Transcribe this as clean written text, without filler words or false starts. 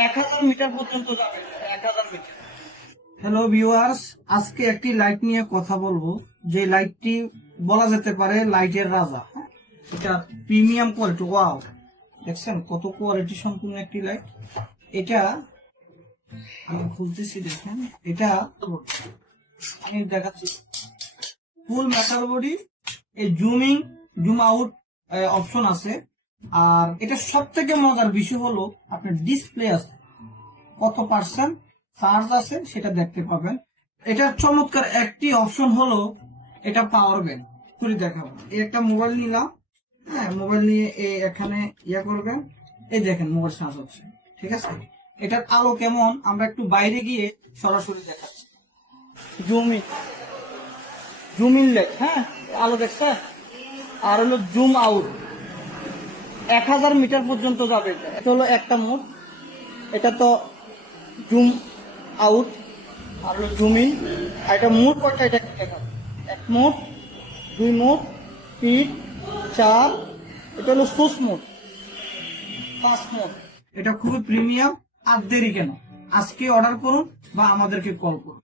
1000 metre পর্যন্ত যাবে, 1000 metre. Hello viewers, আজকে একটি লাইট নিয়ে কথা বলবো, যে লাইটটি বলা যেতে পারে লাইটের রাজা। এটা প্রিমিয়াম কোয়ালিটি। ওয়াও, দেখছেন কত কোয়ালিটি সম্পূর্ণ একটি লাইট। এটা আমি খুলতেছি, দেখেন এটা আমি দেখাচ্ছি। ফুল মেটাল বডি, এই জুম আউট অপশন আছে। আর এটা সব থেকে মজার বিষয় হলো আপনার ডিসপ্লে আছে, কত পার্সেন্ট চার্জ আছে সেটা দেখতে পাবেন। এটার চমৎকার একটি অপশন হলো এটা পাওয়ার ব্যাংক। করে দেখাবো, এই একটা মোবাইল নিলাম, হ্যাঁ মোবাইল নিয়ে এখানে ইয়া করবেন, এই দেখেন মোবাইল চার্জ হচ্ছে, ঠিক আছে। এটার আলো কেমন আমরা একটু বাইরে গিয়ে সরাসরি দেখাচ্ছি। জুম ইন লাইট, হ্যাঁ আলো দেখছেন। আর হলো জুম আউট, 1000 মিটার পর্যন্ত যাবে। এটা হলো একটা মোড, এটা তো জুম আউট আর হলো জুম ইন। আর এটা মোড কয়টা, এটা দেখাবো। 1 মোড, 2 মোড, 3, 4, এটা হলো সুস মোড, 5 মোড। এটা খুবই প্রিমিয়াম। আর দেরি কেন, আজকে অর্ডার করুন বা আমাদেরকে কল করুন।